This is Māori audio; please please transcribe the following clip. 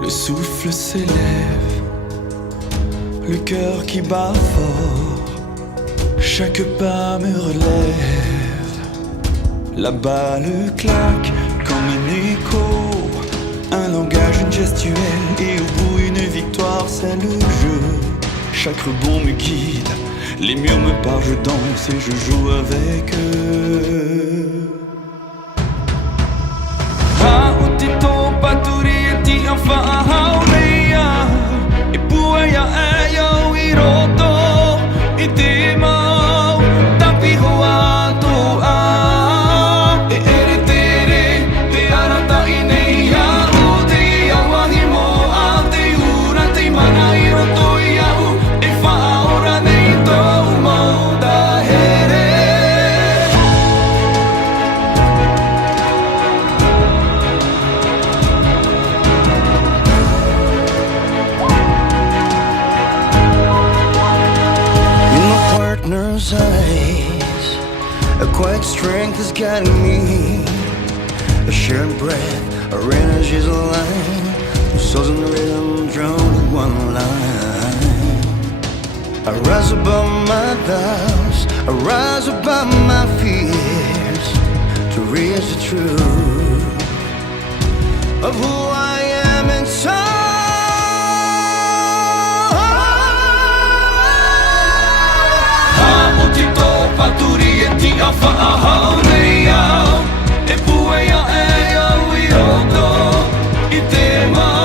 Le souffle s'élève, le cœur qui bat fort, chaque pas me relève. La balle claque comme un écho, un langage, une gestuelle, et au bout une victoire, c'est le jeu. Chaque rebond me guide, les murs me parlent, je danse et je joue avec eux. Eyes, a quiet strength is guiding me. A shared breath, our energy's aligned. The souls in the rhythm drawn in one line. I rise above my doubts, I rise above my fears, to reach the truth of who I am inside. Paturi e ti awhaahaunei au, e puea e au i roto, i te mau.